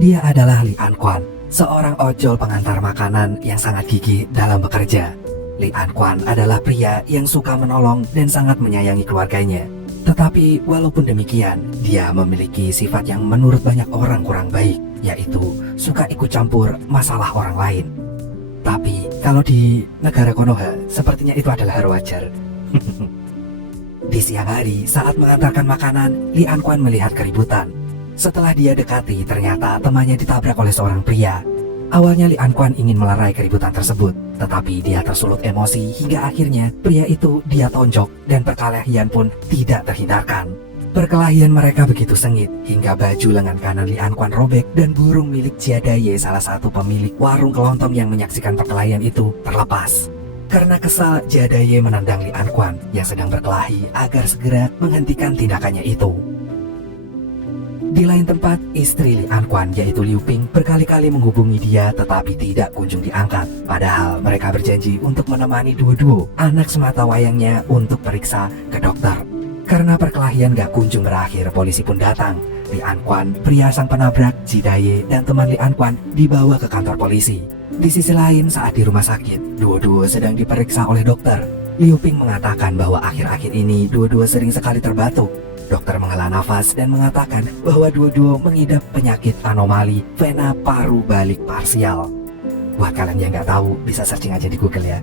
Dia adalah Li Anquan, seorang ojol pengantar makanan yang sangat gigih dalam bekerja. Li Anquan adalah pria yang suka menolong dan sangat menyayangi keluarganya. Tetapi walaupun demikian, dia memiliki sifat yang menurut banyak orang kurang baik, yaitu suka ikut campur masalah orang lain. Tapi kalau di negara Konoha, sepertinya itu adalah hal wajar. Di siang hari, saat mengantarkan makanan, Li Anquan melihat keributan. Setelah dia dekati, ternyata temannya ditabrak oleh seorang pria. Awalnya Li Anquan ingin melerai keributan tersebut, tetapi dia tersulut emosi hingga akhirnya pria itu dia tonjok dan perkelahian pun tidak terhindarkan. Perkelahian mereka begitu sengit hingga baju lengan kanan Li Anquan robek dan burung milik Jia-daye, salah satu pemilik warung kelontong yang menyaksikan perkelahian itu, terlepas. Karena kesal, Jia-daye menendang Li Anquan yang sedang berkelahi agar segera menghentikan tindakannya itu. Di lain tempat, istri Li Anquan yaitu Liu Ping berkali-kali menghubungi dia tetapi tidak kunjung diangkat. Padahal mereka berjanji untuk menemani Duo-duo, anak sematawayangnya, untuk periksa ke dokter. Karena perkelahian gak kunjung berakhir, polisi pun datang. Li Anquan, pria sang penabrak, Jia-daye, dan teman Li Anquan dibawa ke kantor polisi. Di sisi lain, saat di rumah sakit, Duo-duo sedang diperiksa oleh dokter. Liu Ping mengatakan bahwa akhir-akhir ini Duo-duo sering sekali terbatuk. Dokter menghela nafas dan mengatakan bahwa Duo-duo mengidap penyakit anomali vena paru balik parsial. Buat kalian yang nggak tahu, bisa searching aja di Google ya.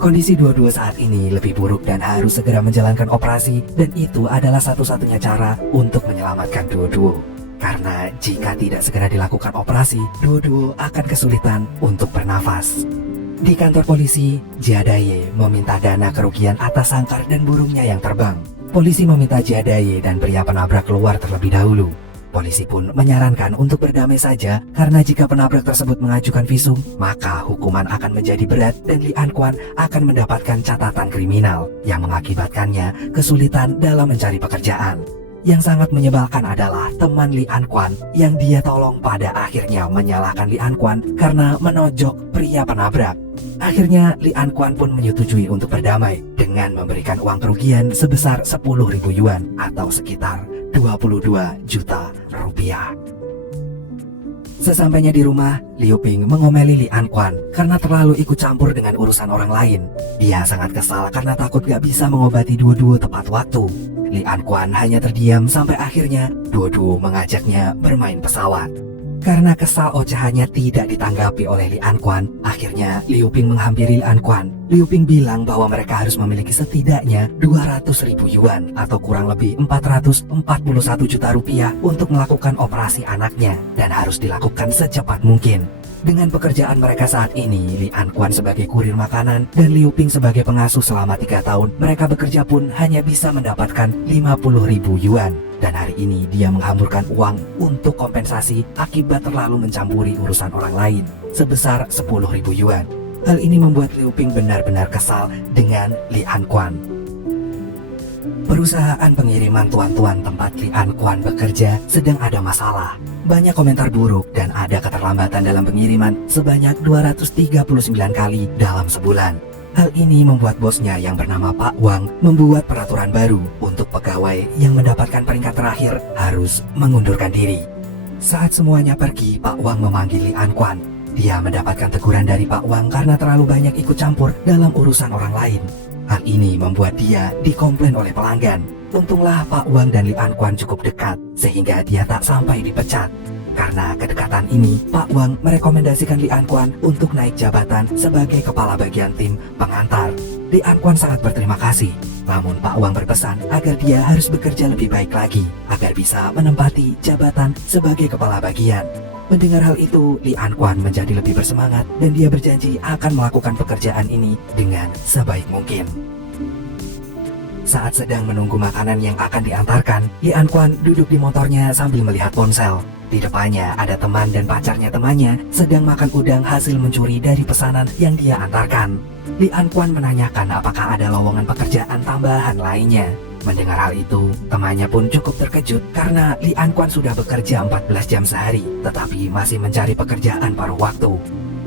Kondisi Duo-duo saat ini lebih buruk dan harus segera menjalankan operasi, dan itu adalah satu-satunya cara untuk menyelamatkan Duo-duo. Karena jika tidak segera dilakukan operasi, Duo-duo akan kesulitan untuk bernafas. Di kantor polisi, Jia-daye meminta dana kerugian atas sangkar dan burungnya yang terbang. Polisi meminta Jia-daye dan pria penabrak keluar terlebih dahulu. Polisi pun menyarankan untuk berdamai saja karena jika penabrak tersebut mengajukan visum, maka hukuman akan menjadi berat dan Li Anquan akan mendapatkan catatan kriminal yang mengakibatkannya kesulitan dalam mencari pekerjaan. Yang sangat menyebalkan adalah teman Li Anquan yang dia tolong pada akhirnya menyalahkan Li Anquan karena menojok pria penabrak. Akhirnya Li Anquan pun menyetujui untuk berdamai dengan memberikan uang kerugian sebesar 10.000 yuan atau sekitar 22 juta rupiah. Sesampainya di rumah, Liu Ping mengomeli Li Anquan karena terlalu ikut campur dengan urusan orang lain. Dia sangat kesal karena takut gak bisa mengobati Duo-duo tepat waktu. Li Anquan hanya terdiam sampai akhirnya Duo-duo mengajaknya bermain pesawat. Karena kesal ocehannya tidak ditanggapi oleh Li Anquan, akhirnya Liu Ping menghampiri Li Anquan. Liu Ping bilang bahwa mereka harus memiliki setidaknya 200.000 yuan atau kurang lebih 441 juta rupiah untuk melakukan operasi anaknya dan harus dilakukan secepat mungkin. Dengan pekerjaan mereka saat ini, Li Anquan sebagai kurir makanan dan Liu Ping sebagai pengasuh selama 3 tahun, mereka bekerja pun hanya bisa mendapatkan 50.000 yuan. Dan hari ini dia menghamburkan uang untuk kompensasi akibat terlalu mencampuri urusan orang lain sebesar 10.000 yuan. Hal ini membuat Liu Ping benar-benar kesal dengan Li Anquan. Perusahaan pengiriman tuan-tuan tempat Li Anquan bekerja sedang ada masalah. Banyak komentar buruk dan ada keterlambatan dalam pengiriman sebanyak 239 kali dalam sebulan. Hal ini membuat bosnya yang bernama Pak Wang membuat peraturan baru untuk pegawai yang mendapatkan peringkat terakhir harus mengundurkan diri. Saat semuanya pergi, Pak Wang memanggil Li Anquan. Dia mendapatkan teguran dari Pak Wang karena terlalu banyak ikut campur dalam urusan orang lain. Hal ini membuat dia dikomplain oleh pelanggan. Untunglah Pak Wang dan Li Anquan cukup dekat sehingga dia tak sampai dipecat. Karena kedekatan ini, Pak Wang merekomendasikan Li Anquan untuk naik jabatan sebagai kepala bagian tim pengantar. Li Anquan sangat berterima kasih. Namun Pak Wang berpesan agar dia harus bekerja lebih baik lagi agar bisa menempati jabatan sebagai kepala bagian. Mendengar hal itu, Li Anquan menjadi lebih bersemangat dan dia berjanji akan melakukan pekerjaan ini dengan sebaik mungkin. Saat sedang menunggu makanan yang akan diantarkan, Li Anquan duduk di motornya sambil melihat ponsel. Di depannya ada teman dan pacarnya temannya sedang makan udang hasil mencuri dari pesanan yang dia antarkan. Li Anquan menanyakan apakah ada lowongan pekerjaan tambahan lainnya. Mendengar hal itu, temannya pun cukup terkejut karena Li Anquan sudah bekerja 14 jam sehari, tetapi masih mencari pekerjaan paruh waktu.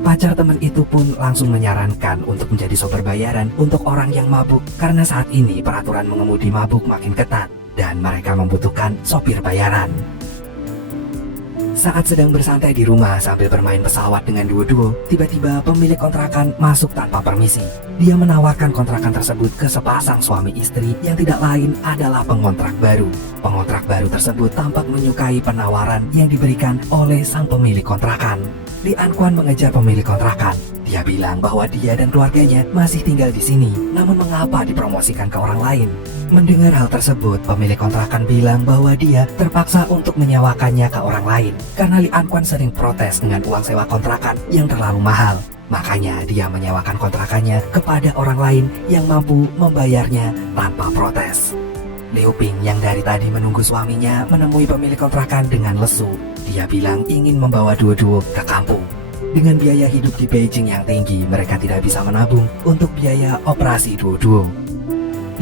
Pacar teman itu pun langsung menyarankan untuk menjadi sopir bayaran untuk orang yang mabuk karena saat ini peraturan mengemudi mabuk makin ketat dan mereka membutuhkan sopir bayaran. Saat sedang bersantai di rumah sambil bermain pesawat dengan Duo-Duo, tiba-tiba pemilik kontrakan masuk tanpa permisi. Dia menawarkan kontrakan tersebut ke sepasang suami istri yang tidak lain adalah pengontrak baru. Pengontrak baru tersebut tampak menyukai penawaran yang diberikan oleh sang pemilik kontrakan. Li Anquan mengejar pemilik kontrakan. Dia bilang bahwa dia dan keluarganya masih tinggal di sini, namun mengapa dipromosikan ke orang lain? Mendengar hal tersebut, pemilik kontrakan bilang bahwa dia terpaksa untuk menyewakannya ke orang lain karena Li Anquan sering protes dengan uang sewa kontrakan yang terlalu mahal. Makanya dia menyewakan kontrakannya kepada orang lain yang mampu membayarnya tanpa protes. Liu Ping yang dari tadi menunggu suaminya menemui pemilik kontrakan dengan lesu. Dia bilang ingin membawa Duo-Duo ke kampung. Dengan biaya hidup di Beijing yang tinggi, mereka tidak bisa menabung untuk biaya operasi Duo-Duo.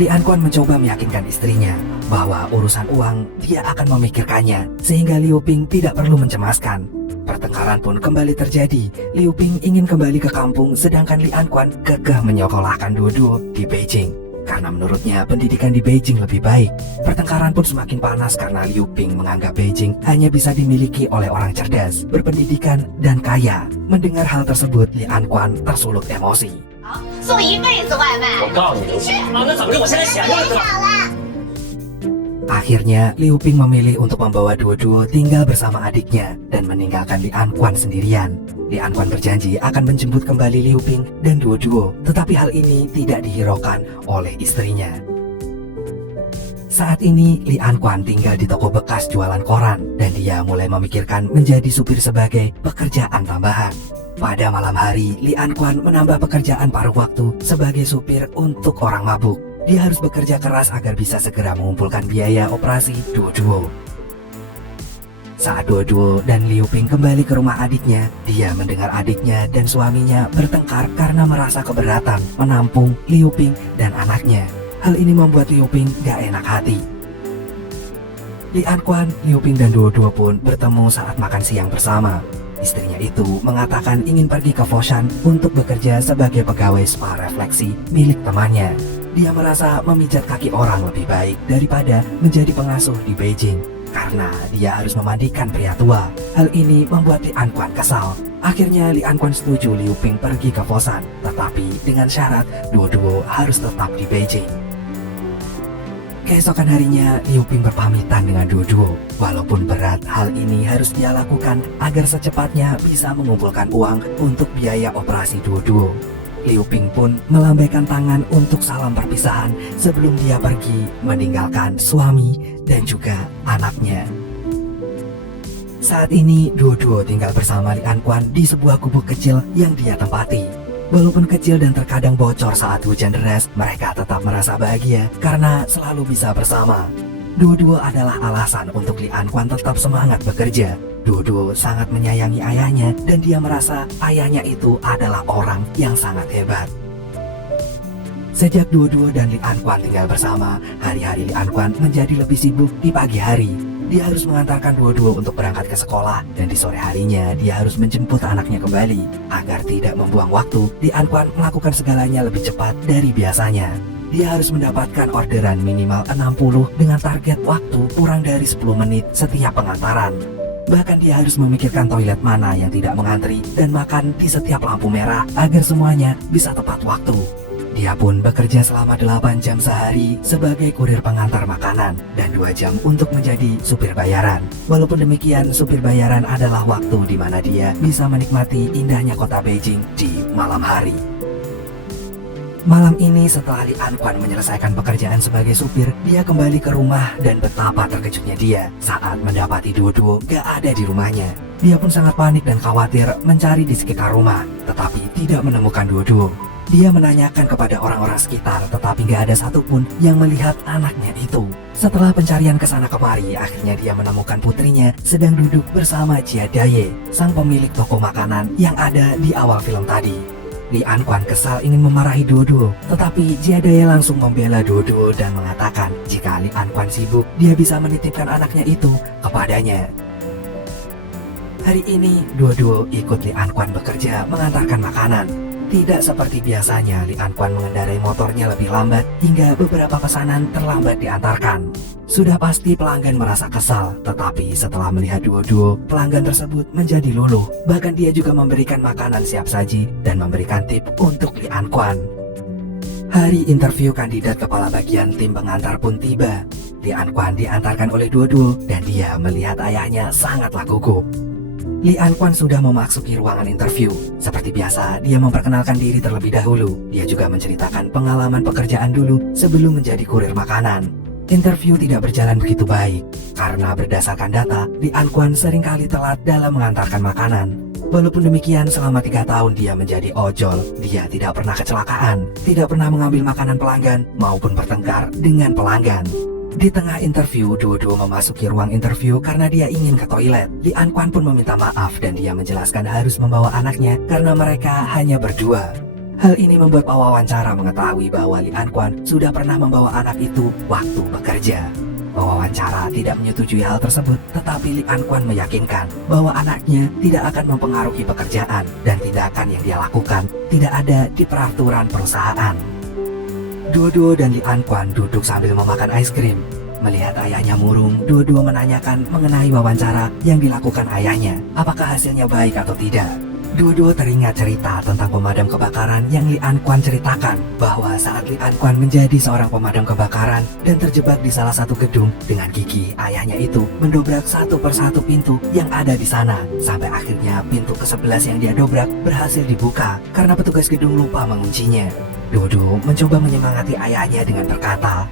Li Anquan mencoba meyakinkan istrinya bahwa urusan uang dia akan memikirkannya, sehingga Liu Ping tidak perlu mencemaskan. Pertengkaran pun kembali terjadi. Liu Ping ingin kembali ke kampung, sedangkan Li Anquan kekeh menyekolahkan Duo-Duo di Beijing. Karena menurutnya pendidikan di Beijing lebih baik. Pertengkaran pun semakin panas karena Liu Ping menganggap Beijing hanya bisa dimiliki oleh orang cerdas, berpendidikan, dan kaya. Mendengar hal tersebut, Li Anquan tersulut emosi. 送一辈子外卖。我告诉你，那怎么着？我现在想要的。 Akhirnya, Liu Ping memilih untuk membawa Duo-Duo tinggal bersama adiknya dan meninggalkan Li Anquan sendirian. Li Anquan berjanji akan menjemput kembali Liu Ping dan Duo-Duo, tetapi hal ini tidak dihiraukan oleh istrinya. Saat ini, Li Anquan tinggal di toko bekas jualan koran dan dia mulai memikirkan menjadi supir sebagai pekerjaan tambahan. Pada malam hari, Li Anquan menambah pekerjaan paruh waktu sebagai supir untuk orang mabuk. Dia harus bekerja keras agar bisa segera mengumpulkan biaya operasi Duo-Duo. Saat Duo-Duo dan Liu Ping kembali ke rumah adiknya, dia mendengar adiknya dan suaminya bertengkar karena merasa keberatan menampung Liu Ping dan anaknya. Hal ini membuat Liu Ping gak enak hati. Li Anquan, Liu Ping dan Duo-Duo pun bertemu saat makan siang bersama. Istrinya itu mengatakan ingin pergi ke Foshan untuk bekerja sebagai pegawai spa refleksi milik temannya. Dia merasa memijat kaki orang lebih baik daripada menjadi pengasuh di Beijing karena dia harus memandikan pria tua. Hal ini membuat Li Anquan kesal. Akhirnya Li Anquan setuju Liu Ping pergi ke Foshan, tetapi dengan syarat Duo-Duo harus tetap di Beijing. Keesokan harinya, Liu Ping berpamitan dengan Duo-Duo. Walaupun berat, hal ini harus dia lakukan agar secepatnya bisa mengumpulkan uang untuk biaya operasi Duo-Duo. Liu Ping pun melambaikan tangan untuk salam perpisahan sebelum dia pergi meninggalkan suami dan juga anaknya. Saat ini, Duo-Duo tinggal bersama Li Anquan di sebuah gubuk kecil yang dia tempati. Walaupun kecil dan terkadang bocor saat hujan deras, mereka tetap merasa bahagia karena selalu bisa bersama. Duo-Duo adalah alasan untuk Li Anquan tetap semangat bekerja. Duo-Duo sangat menyayangi ayahnya dan dia merasa ayahnya itu adalah orang yang sangat hebat. Sejak Duo-Duo dan Li Anquan tinggal bersama, hari-hari Li Anquan menjadi lebih sibuk di pagi hari. Dia harus mengantarkan Duo-Duo untuk berangkat ke sekolah dan di sore harinya dia harus menjemput anaknya kembali. Agar tidak membuang waktu, Li Anquan melakukan segalanya lebih cepat dari biasanya. Dia harus mendapatkan orderan minimal 60 dengan target waktu kurang dari 10 menit setiap pengantaran. Bahkan dia harus memikirkan toilet mana yang tidak mengantri dan makan di setiap lampu merah agar semuanya bisa tepat waktu. Dia pun bekerja selama 8 jam sehari sebagai kurir pengantar makanan dan 2 jam untuk menjadi supir bayaran. Walaupun demikian, supir bayaran adalah waktu di mana dia bisa menikmati indahnya kota Beijing di malam hari. Malam ini setelah Li Anquan menyelesaikan pekerjaan sebagai supir, dia kembali ke rumah dan betapa terkejutnya dia saat mendapati Duo-Duo gak ada di rumahnya. Dia pun sangat panik dan khawatir mencari di sekitar rumah, tetapi tidak menemukan Duo-Duo. Dia menanyakan kepada orang-orang sekitar, tetapi gak ada satupun yang melihat anaknya itu. Setelah pencarian kesana kemari, akhirnya dia menemukan putrinya sedang duduk bersama Jia Daye, sang pemilik toko makanan yang ada di awal film tadi. Li Anquan kesal ingin memarahi Duo-Duo, tetapi Jia Daye langsung membela Duo-Duo dan mengatakan jika Li Anquan sibuk, dia bisa menitipkan anaknya itu kepadanya. Hari ini, Duo-Duo ikut Li Anquan bekerja mengantarkan makanan. Tidak seperti biasanya, Li Anquan mengendarai motornya lebih lambat hingga beberapa pesanan terlambat diantarkan. Sudah pasti pelanggan merasa kesal, tetapi setelah melihat duo-duo, pelanggan tersebut menjadi luluh. Bahkan dia juga memberikan makanan siap saji dan memberikan tip untuk Li Anquan. Hari interview kandidat kepala bagian tim pengantar pun tiba. Li Anquan diantarkan oleh duo-duo dan dia melihat ayahnya sangatlah gugup. Li Anquan sudah memasuki ruangan interview. Seperti biasa, dia memperkenalkan diri terlebih dahulu. Dia juga menceritakan pengalaman pekerjaan dulu sebelum menjadi kurir makanan. Interview tidak berjalan begitu baik, karena berdasarkan data, Li Anquan seringkali telat dalam mengantarkan makanan. Walaupun demikian, selama 3 tahun dia menjadi ojol, dia tidak pernah kecelakaan, tidak pernah mengambil makanan pelanggan, maupun bertengkar dengan pelanggan. Di tengah interview, duo-duo memasuki ruang interview karena dia ingin ke toilet. Li Anquan pun meminta maaf dan dia menjelaskan harus membawa anaknya karena mereka hanya berdua. Hal ini membuat pewawancara mengetahui bahwa Li Anquan sudah pernah membawa anak itu waktu bekerja. Pewawancara tidak menyetujui hal tersebut, tetapi Li Anquan meyakinkan bahwa anaknya tidak akan mempengaruhi pekerjaan dan tindakan yang dia lakukan tidak ada di peraturan perusahaan. Duo-duo dan Li Anquan duduk sambil memakan es krim. Melihat ayahnya murung, duo-duo menanyakan mengenai wawancara yang dilakukan ayahnya, apakah hasilnya baik atau tidak. Duo-duo teringat cerita tentang pemadam kebakaran yang Li Anquan ceritakan, bahwa saat Li Anquan menjadi seorang pemadam kebakaran dan terjebak di salah satu gedung, dengan gigi ayahnya itu mendobrak satu persatu pintu yang ada di sana, sampai akhirnya pintu ke-11 yang dia dobrak berhasil dibuka karena petugas gedung lupa menguncinya. Duo-duo mencoba menyemangati ayahnya dengan berkata,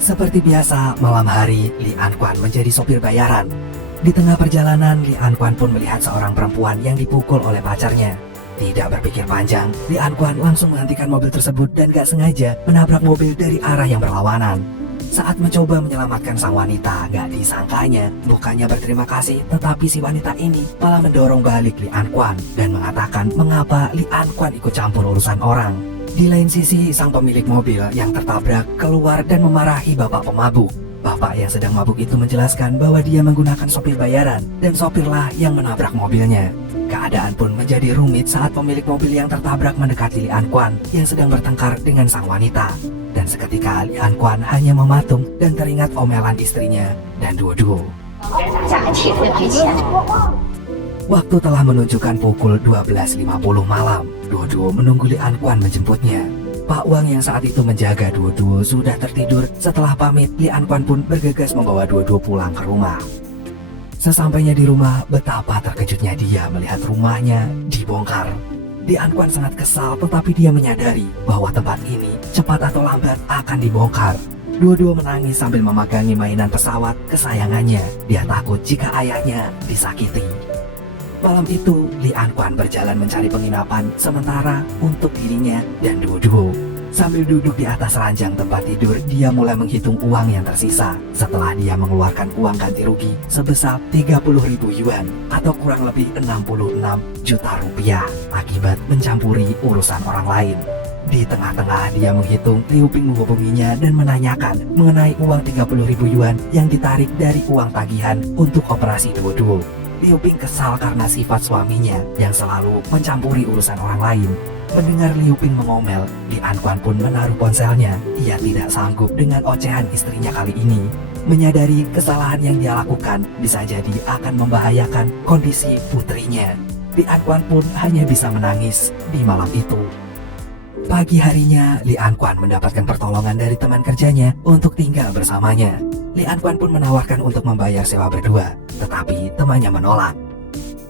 seperti biasa, malam hari Li Anquan menjadi sopir bayaran. Di tengah perjalanan, Li Anquan pun melihat seorang perempuan yang dipukul oleh pacarnya. Tidak berpikir panjang, Li Anquan langsung menghentikan mobil tersebut dan gak sengaja menabrak mobil dari arah yang berlawanan. Saat mencoba menyelamatkan sang wanita, gak disangkanya bukannya berterima kasih, tetapi si wanita ini malah mendorong balik Li Anquan dan mengatakan mengapa Li Anquan ikut campur urusan orang. Di lain sisi, sang pemilik mobil yang tertabrak keluar dan memarahi bapak pemabuk. Bapak yang sedang mabuk itu menjelaskan bahwa dia menggunakan sopir bayaran dan sopirlah yang menabrak mobilnya. Keadaan pun menjadi rumit saat pemilik mobil yang tertabrak mendekati Li Anquan yang sedang bertengkar dengan sang wanita. Dan seketika Li Anquan hanya mematung dan teringat omelan istrinya dan duo-duo. Waktu telah menunjukkan pukul 12.50 malam. Duo-duo menunggu Li Anquan menjemputnya. Pak Wang yang saat itu menjaga duo-duo sudah tertidur. Setelah pamit, Li Anquan pun bergegas membawa duo-duo pulang ke rumah. Sesampainya di rumah, betapa terkejutnya dia melihat rumahnya dibongkar. Li Anquan sangat kesal, tetapi dia menyadari bahwa tempat ini cepat atau lambat akan dibongkar. Duo-duo menangis sambil memegangi mainan pesawat kesayangannya. Dia takut jika ayahnya disakiti. Malam itu, Li Anquan berjalan mencari penginapan sementara untuk dirinya dan duo-duo. Sambil duduk di atas ranjang tempat tidur, dia mulai menghitung uang yang tersisa. Setelah dia mengeluarkan uang ganti rugi sebesar 30.000 yuan atau kurang lebih 66 juta rupiah akibat mencampuri urusan orang lain. Di tengah-tengah dia menghitung, Liu Ping menghubunginya dan menanyakan mengenai uang 30.000 yuan yang ditarik dari uang tagihan untuk operasi duo-duo. Liu Ping kesal karena sifat suaminya yang selalu mencampuri urusan orang lain. Mendengar Liu Ping mengomel, Li Anquan pun menaruh ponselnya. Ia tidak sanggup dengan ocehan istrinya kali ini. Menyadari kesalahan yang dia lakukan bisa jadi akan membahayakan kondisi putrinya. Li Anquan pun hanya bisa menangis di malam itu. Pagi harinya, Li Anquan mendapatkan pertolongan dari teman kerjanya untuk tinggal bersamanya. Li Anquan pun menawarkan untuk membayar sewa berdua, tetapi temannya menolak.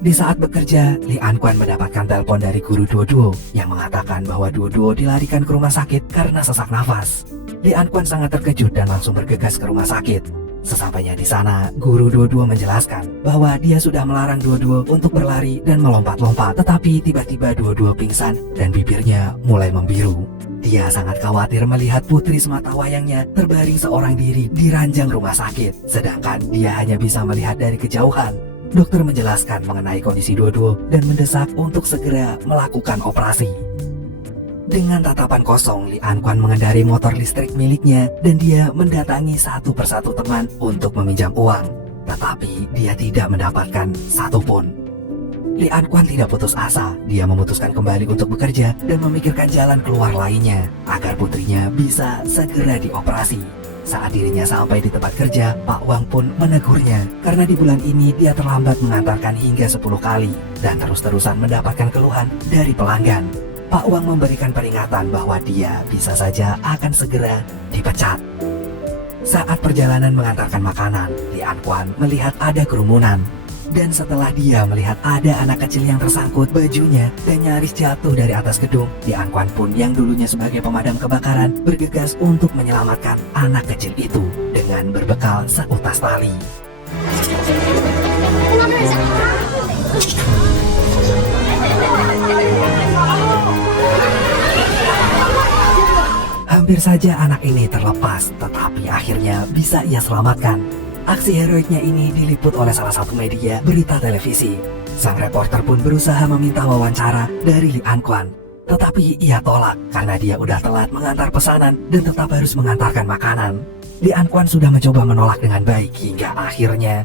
Di saat bekerja, Li Anquan mendapatkan telepon dari guru duo-duo yang mengatakan bahwa duo-duo dilarikan ke rumah sakit karena sesak nafas. Li Anquan sangat terkejut dan langsung bergegas ke rumah sakit. Sesampainya di sana, guru duo-duo menjelaskan bahwa dia sudah melarang duo-duo untuk berlari dan melompat-lompat, tetapi tiba-tiba duo-duo pingsan dan bibirnya mulai membiru. Dia sangat khawatir melihat putri semata wayangnya terbaring seorang diri di ranjang rumah sakit, sedangkan dia hanya bisa melihat dari kejauhan. Dokter menjelaskan mengenai kondisi duo-duo dan mendesak untuk segera melakukan operasi. Dengan tatapan kosong, Li Anquan mengendari motor listrik miliknya dan dia mendatangi satu persatu teman untuk meminjam uang. Tetapi dia tidak mendapatkan satupun. Li Anquan tidak putus asa. Dia memutuskan kembali untuk bekerja dan memikirkan jalan keluar lainnya agar putrinya bisa segera dioperasi. Saat dirinya sampai di tempat kerja, Pak Wang pun menegurnya karena di bulan ini dia terlambat mengantarkan hingga 10 kali dan terus-terusan mendapatkan keluhan dari pelanggan. Pak Wang memberikan peringatan bahwa dia bisa saja akan segera dipecat. Saat perjalanan mengantarkan makanan, Li Anquan melihat ada kerumunan. Dan setelah dia melihat ada anak kecil yang tersangkut bajunya dan nyaris jatuh dari atas gedung, Li Anquan pun yang dulunya sebagai pemadam kebakaran bergegas untuk menyelamatkan anak kecil itu dengan berbekal seutas tali. Hampir saja anak ini terlepas, tetapi akhirnya bisa ia selamatkan. Aksi heroiknya ini diliput oleh salah satu media berita televisi. Sang reporter pun berusaha meminta wawancara dari Li Anquan, tetapi ia tolak karena dia udah telat mengantar pesanan dan tetap harus mengantarkan makanan. Li Anquan sudah mencoba menolak dengan baik hingga akhirnya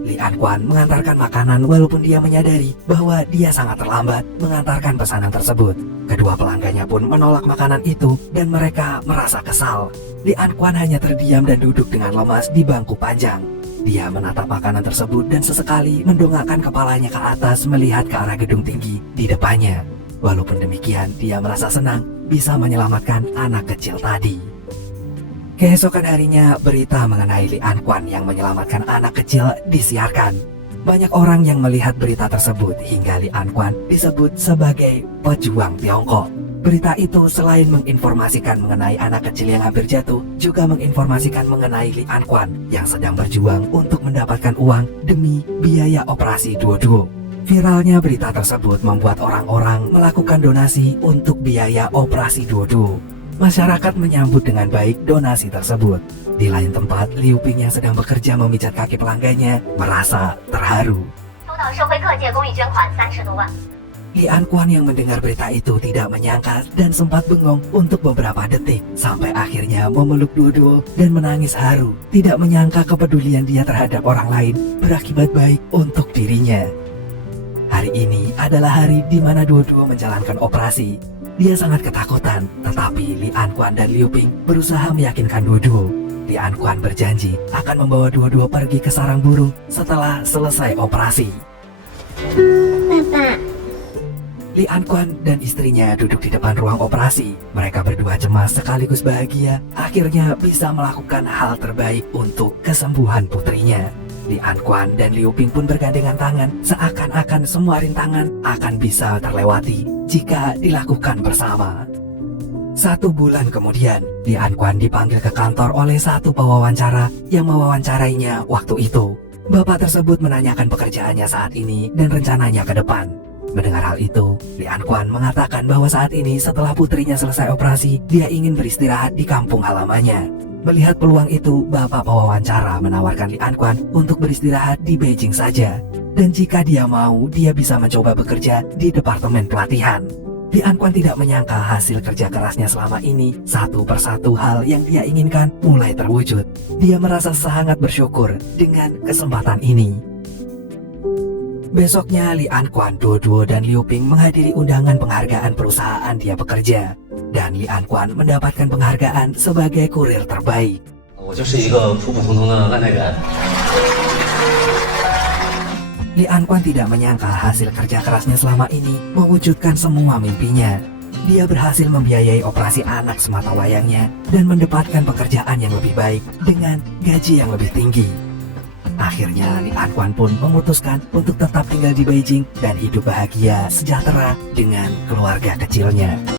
Li Anquan mengantarkan makanan walaupun dia menyadari bahwa dia sangat terlambat mengantarkan pesanan tersebut. Kedua pelanggannya pun menolak makanan itu dan mereka merasa kesal. Li Anquan hanya terdiam dan duduk dengan lemas di bangku panjang. Dia menatap makanan tersebut dan sesekali mendongakkan kepalanya ke atas melihat ke arah gedung tinggi di depannya. Walaupun demikian, dia merasa senang bisa menyelamatkan anak kecil tadi. Keesokan harinya, berita mengenai Li Anquan yang menyelamatkan anak kecil disiarkan. Banyak orang yang melihat berita tersebut hingga Li Anquan disebut sebagai pejuang Tiongkok. Berita itu selain menginformasikan mengenai anak kecil yang hampir jatuh, juga menginformasikan mengenai Li Anquan yang sedang berjuang untuk mendapatkan uang demi biaya operasi Duoduo. Viralnya berita tersebut membuat orang-orang melakukan donasi untuk biaya operasi Duoduo. Masyarakat menyambut dengan baik donasi tersebut. Di lain tempat, Liu Ping yang sedang bekerja memijat kaki pelanggannya merasa terharu. Li Anquan yang mendengar berita itu tidak menyangka dan sempat bengong untuk beberapa detik sampai akhirnya memeluk Duoduo dan menangis haru. Tidak menyangka kepedulian dia terhadap orang lain berakibat baik untuk dirinya. Hari ini adalah hari di mana Duoduo menjalankan operasi. Dia sangat ketakutan, tetapi Li Anquan dan Liu Ping berusaha meyakinkan Duoduo. Li Anquan berjanji akan membawa Duoduo pergi ke sarang burung setelah selesai operasi. Bapak. Li Anquan dan istrinya duduk di depan ruang operasi. Mereka berdua cemas sekaligus bahagia akhirnya bisa melakukan hal terbaik untuk kesembuhan putrinya. Li Anquan dan Liu Ping pun bergandengan tangan seakan-akan semua rintangan akan bisa terlewati jika dilakukan bersama. 1 bulan kemudian, Li Anquan dipanggil ke kantor oleh satu pewawancara yang mewawancarainya waktu itu. Bapak tersebut menanyakan pekerjaannya saat ini dan rencananya ke depan. Mendengar hal itu, Li Anquan mengatakan bahwa saat ini setelah putrinya selesai operasi, dia ingin beristirahat di kampung halamannya. Melihat peluang itu, bapak pewawancara menawarkan Li Anquan untuk beristirahat di Beijing saja. Dan jika dia mau, dia bisa mencoba bekerja di departemen pelatihan. Li Anquan tidak menyangka hasil kerja kerasnya selama ini, satu persatu hal yang dia inginkan mulai terwujud. Dia merasa sangat bersyukur dengan kesempatan ini. Besoknya, Li Anquan, Duoduo, dan Liu Ping menghadiri undangan penghargaan perusahaan dia bekerja. Dan Li Anquan mendapatkan penghargaan sebagai kurir terbaik. Li Anquan tidak menyangka hasil kerja kerasnya selama ini mewujudkan semua mimpinya. Dia berhasil membiayai operasi anak sematawayangnya dan mendapatkan pekerjaan yang lebih baik dengan gaji yang lebih tinggi. Akhirnya Li Anquan pun memutuskan untuk tetap tinggal di Beijing dan hidup bahagia sejahtera dengan keluarga kecilnya.